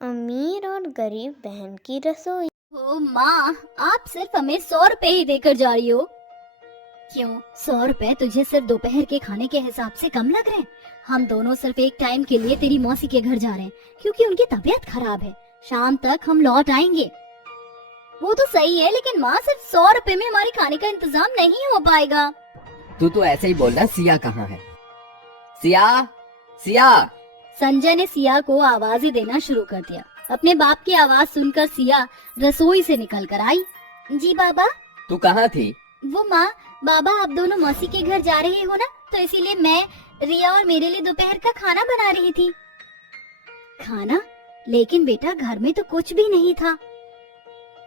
अमीर और गरीब बहन की रसोई। ओ माँ, आप सिर्फ हमें 100 रुपए ही देकर जा रही हो। क्यों, 100 रुपए तुझे सिर्फ दोपहर के खाने के हिसाब से कम लग रहे हैं? हम दोनों सिर्फ एक टाइम के लिए तेरी मौसी के घर जा रहे हैं क्योंकि उनकी तबीयत खराब है। शाम तक हम लौट आएंगे। वो तो सही है, लेकिन माँ सिर्फ 100 रुपए में हमारे खाने का इंतजाम नहीं हो पाएगा। तू तो ऐसे ही बोल रहा। सिया कहाँ है? सिया, सिया। संजय ने सिया को आवाजें देना शुरू कर दिया। अपने बाप की आवाज सुनकर सिया रसोई से निकल कर आई। जी बाबा। तू कहाँ थी? वो माँ, बाबा आप दोनों मौसी के घर जा रहे हो ना, तो इसीलिए मैं, रिया और मेरे लिए दोपहर का खाना बना रही थी। खाना? लेकिन बेटा घर में तो कुछ भी नहीं था।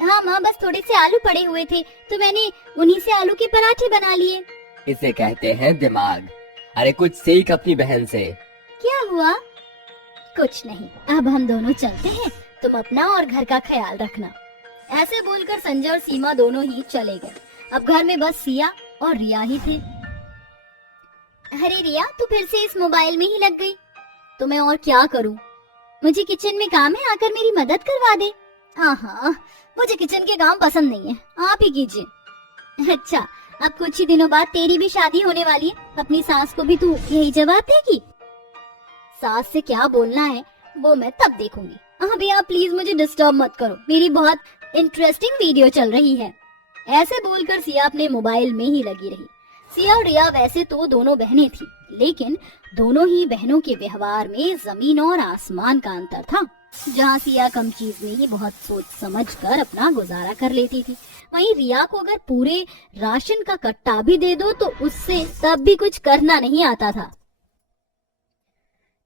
हाँ माँ, बस थोड़े से आलू पड़े हुए थे तो मैंने उन्हीं से आलू के पराठे बना लिए। इसे कहते हैं दिमाग। अरे कुछ सीख अपनी बहन से। क्या हुआ? कुछ नहीं, अब हम दोनों चलते हैं, तुम अपना और घर का ख्याल रखना। ऐसे बोलकर संजय और सीमा दोनों ही चले गए। अब घर में बस सिया और रिया ही थे। अरे रिया, तू फिर से इस मोबाइल में ही लग गई। तो मैं और क्या करूं? मुझे किचन में काम है, आकर मेरी मदद करवा दे। हाँ, मुझे किचन के काम पसंद नहीं है, आप ही कीजिए। अच्छा, अब कुछ ही दिनों बाद तेरी भी शादी होने वाली है, अपनी सास को भी तू यही जवाब देगी? सास से क्या बोलना है वो मैं तब देखूंगी। हाँ भैया, प्लीज मुझे डिस्टर्ब मत करो, मेरी बहुत इंटरेस्टिंग वीडियो चल रही है। ऐसे बोलकर सिया अपने मोबाइल में ही लगी रही। सिया और रिया वैसे तो दोनों बहनें थी, लेकिन दोनों ही बहनों के व्यवहार में जमीन और आसमान का अंतर था। जहाँ सिया कम चीज में ही बहुत सोच समझ कर अपना गुजारा कर लेती थी, वहीं रिया को अगर पूरे राशन का कट्टा भी दे दो तो उससे तब भी कुछ करना नहीं आता था।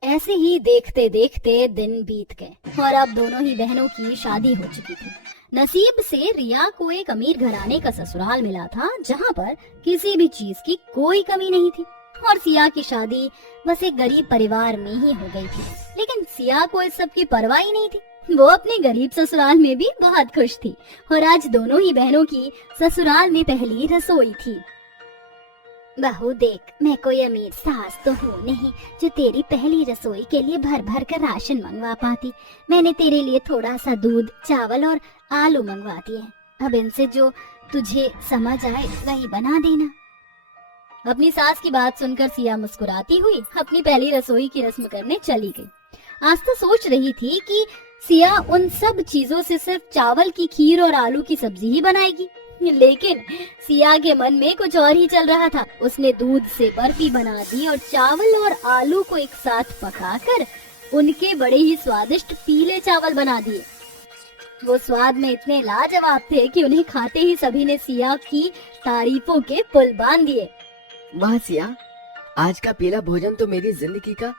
ऐसे ही देखते देखते दिन बीत गए और अब दोनों ही बहनों की शादी हो चुकी थी। नसीब से रिया को एक अमीर घराने का ससुराल मिला था, जहाँ पर किसी भी चीज की कोई कमी नहीं थी। और सिया की शादी बस एक गरीब परिवार में ही हो गई थी, लेकिन सिया को इस सब की परवाह ही नहीं थी। वो अपने गरीब ससुराल में भी बहुत खुश थी और आज दोनों ही बहनों की ससुराल में पहली रसोई थी। बहू देख, मैं कोई अमीर सास तो हूँ नहीं जो तेरी पहली रसोई के लिए भर भर कर राशन मंगवा पाती। मैंने तेरे लिए थोड़ा सा दूध, चावल और आलू मंगवा दिए। अब इनसे जो तुझे समझ आए वही बना देना। अपनी सास की बात सुनकर सिया मुस्कुराती हुई अपनी पहली रसोई की रस्म करने चली गई। आज तो सोच रही थी कि सिया उन सब चीजों से सिर्फ चावल की खीर और आलू की सब्जी ही बनाएगी, लेकिन सिया के मन में कुछ और ही चल रहा था। उसने दूध से बर्फी बना दी और चावल और आलू को एक साथ पकाकर उनके बड़े ही स्वादिष्ट पीले चावल बना दिए। वो स्वाद में इतने लाजवाब थे कि उन्हें खाते ही सभी ने सिया की तारीफों के पुल बांध दिए। वाह सिया, आज का पीला भोजन तो मेरी जिंदगी का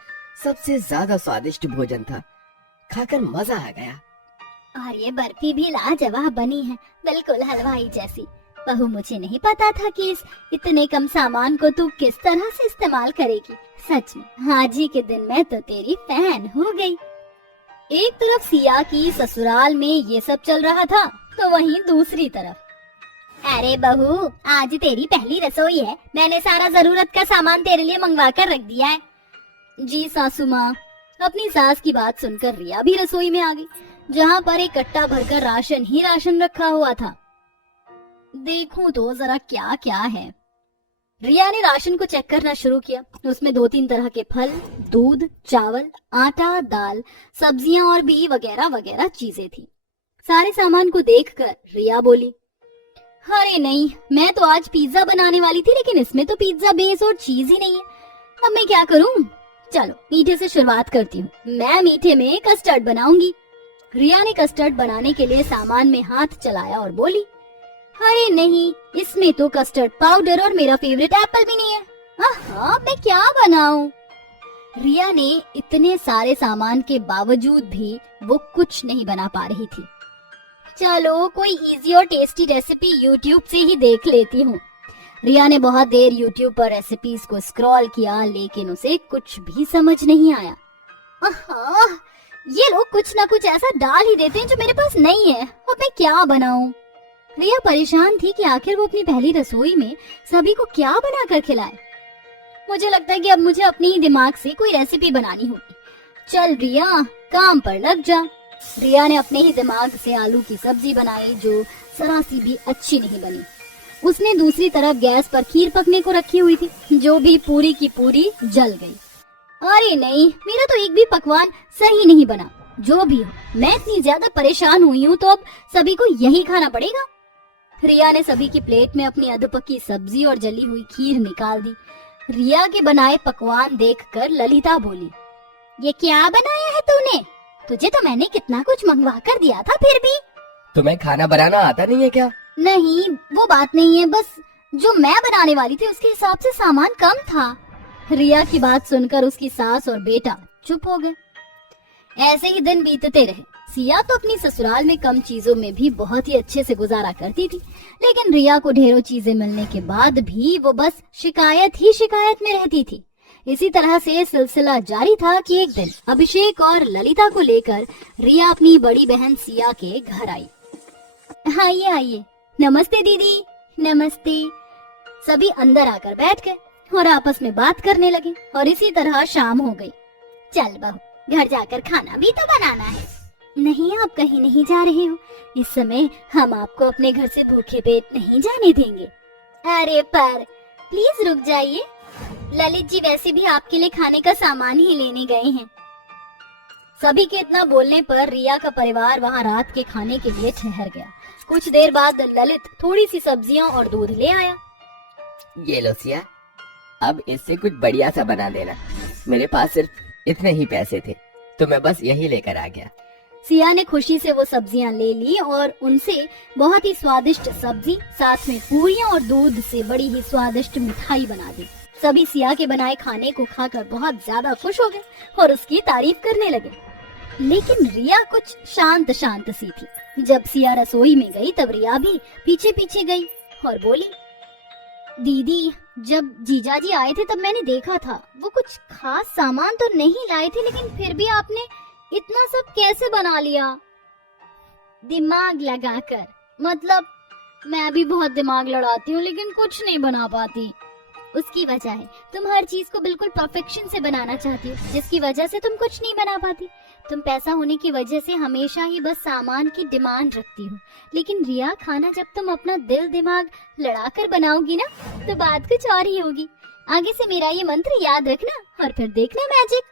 सबसे ज्यादा स्वादिष्ट भोजन था। खाकर मजा आ गया। और ये बर्फी भी लाजवाब बनी है, बिल्कुल हलवाई जैसी। बहू, मुझे नहीं पता था कि इस इतने कम सामान को तू किस तरह से इस्तेमाल करेगी। सच में आज ही के दिन मैं तो तेरी फैन हो गई। एक तरफ सिया की ससुराल में ये सब चल रहा था, तो वहीं दूसरी तरफ, अरे बहू, आज तेरी पहली रसोई है, मैंने सारा जरूरत का सामान तेरे लिए मंगवा कर रख दिया है। जी सासू माँ। अपनी सास की बात सुनकर रिया भी रसोई में आ गई, जहाँ पर एक कट्टा भरकर राशन ही राशन रखा हुआ था। देखूं तो जरा क्या क्या है। रिया ने राशन को चेक करना शुरू किया। उसमें 2-3 तरह के फल, दूध, चावल, आटा, दाल, सब्जियां और भी वगैरह वगैरह चीजें थी। सारे सामान को देखकर रिया बोली, अरे नहीं, मैं तो आज पिज्जा बनाने वाली थी, लेकिन इसमें तो पिज्जा बेस और चीज ही नहीं है। अब मैं क्या करूं? चलो मीठे से शुरुआत करती हूँ। मैं मीठे में कस्टर्ड बनाऊंगी। रिया ने कस्टर्ड बनाने के लिए सामान में हाथ चलाया और बोली, अरे नहीं, इसमें तो कस्टर्ड पाउडर और मेरा फेवरेट एप्पल भी नहीं है। हाँ, मैं क्या बनाऊं? रिया ने इतने सारे सामान के बावजूद भी वो कुछ नहीं बना पा रही थी। चलो कोई इजी और टेस्टी रेसिपी यूट्यूब से ही देख लेती हूँ। रिया ने बहुत देर यूट्यूब पर रेसिपीज को स्क्रॉल किया, लेकिन उसे कुछ भी समझ नहीं आया। ये लोग कुछ ना कुछ ऐसा डाल ही देते हैं जो मेरे पास नहीं है। अब मैं क्या बनाऊं? रिया परेशान थी कि आखिर वो अपनी पहली रसोई में सभी को क्या बनाकर खिलाए। मुझे लगता है कि अब मुझे अपने ही दिमाग से कोई रेसिपी बनानी होगी। चल रिया, काम पर लग जा। रिया ने अपने ही दिमाग से आलू की सब्जी बनाई जो जरा सी भी अच्छी नहीं बनी। उसने दूसरी तरफ गैस पर खीर पकने को रखी हुई थी जो भी पूरी की पूरी जल गई। अरे नहीं, मेरा तो एक भी पकवान सही नहीं बना। जो भी हो, मैं इतनी ज्यादा परेशान हुई हूँ तो अब सभी को यही खाना पड़ेगा। रिया ने सभी की प्लेट में अपनी अधपकी सब्जी और जली हुई खीर निकाल दी। रिया के बनाए पकवान देखकर ललिता बोली, ये क्या बनाया है तूने? तुझे तो मैंने कितना कुछ मंगवा कर दिया था, फिर भी। तुम्हें खाना बनाना आता नहीं है क्या? नहीं, वो बात नहीं है, बस जो मैं बनाने वाली थी उसके हिसाब से सामान कम था। रिया की बात सुनकर उसकी सास और बेटा चुप हो गए। ऐसे ही दिन बीतते रहे। सिया तो अपनी ससुराल में कम चीजों में भी बहुत ही अच्छे से गुजारा करती थी, लेकिन रिया को ढेरों चीजें मिलने के बाद भी वो बस शिकायत ही शिकायत में रहती थी। इसी तरह से सिलसिला जारी था कि एक दिन अभिषेक और ललिता को लेकर रिया अपनी बड़ी बहन सिया के घर आई। आइए आइए। नमस्ते दीदी। नमस्ते। सभी अंदर आकर बैठ गए और आपस में बात करने लगे और इसी तरह शाम हो गई। चल बहू, घर जाकर खाना भी तो बनाना है। नहीं, आप कहीं नहीं जा रहे हो। इस समय हम आपको अपने घर से भूखे पेट नहीं जाने देंगे। अरे पर प्लीज रुक जाइए। ललित जी वैसे भी आपके लिए खाने का सामान ही लेने गए हैं। सभी के इतना बोलने पर रिया का परिवार वहाँ रात के खाने के लिए ठहर गया। कुछ देर बाद ललित थोड़ी सी सब्जियां और दूध ले आया। ये लो सिया, अब इससे कुछ बढ़िया सा बना देना। मेरे पास सिर्फ इतने ही पैसे थे तो मैं बस यही लेकर आ गया। सिया ने खुशी से वो सब्जियां ले ली और उनसे बहुत ही स्वादिष्ट सब्जी, साथ में पूरियां और दूध से बड़ी ही स्वादिष्ट मिठाई बना दी। सभी सिया के बनाए खाने को खाकर बहुत ज्यादा खुश हो गए और उसकी तारीफ करने लगे। लेकिन रिया कुछ शांत शांत सी थी। जब सिया रसोई में गई तब रिया भी पीछे पीछे गई और बोली, दीदी जब जीजाजी आए थे तब मैंने देखा था वो कुछ खास सामान तो नहीं लाए थे, लेकिन फिर भी आपने इतना सब कैसे बना लिया? दिमाग लगाकर। मतलब मैं भी बहुत दिमाग लड़ाती हूँ लेकिन कुछ नहीं बना पाती। उसकी वजह है तुम हर चीज को बिल्कुल परफेक्शन से बनाना चाहती हो, जिसकी वजह से तुम कुछ नहीं बना पाती। तुम पैसा होने की वजह से हमेशा ही बस सामान की डिमांड रखती हो, लेकिन रिया खाना जब तुम अपना दिल दिमाग लड़ाकर बनाओगी ना तो बात कुछ और ही होगी। आगे से मेरा ये मंत्र याद रखना और फिर देखना मैजिक।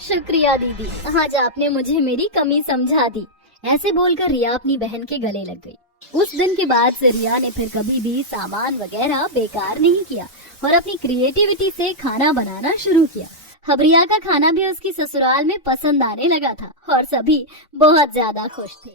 शुक्रिया दीदी, आज आपने मुझे मेरी कमी समझा दी। ऐसे बोलकर रिया अपनी बहन के गले लग गई। उस दिन के बाद से रिया ने फिर कभी भी सामान वगैरह बेकार नहीं किया और अपनी क्रिएटिविटी से खाना बनाना शुरू किया। अब रिया का खाना भी उसकी ससुराल में पसंद आने लगा था और सभी बहुत ज्यादा खुश थे।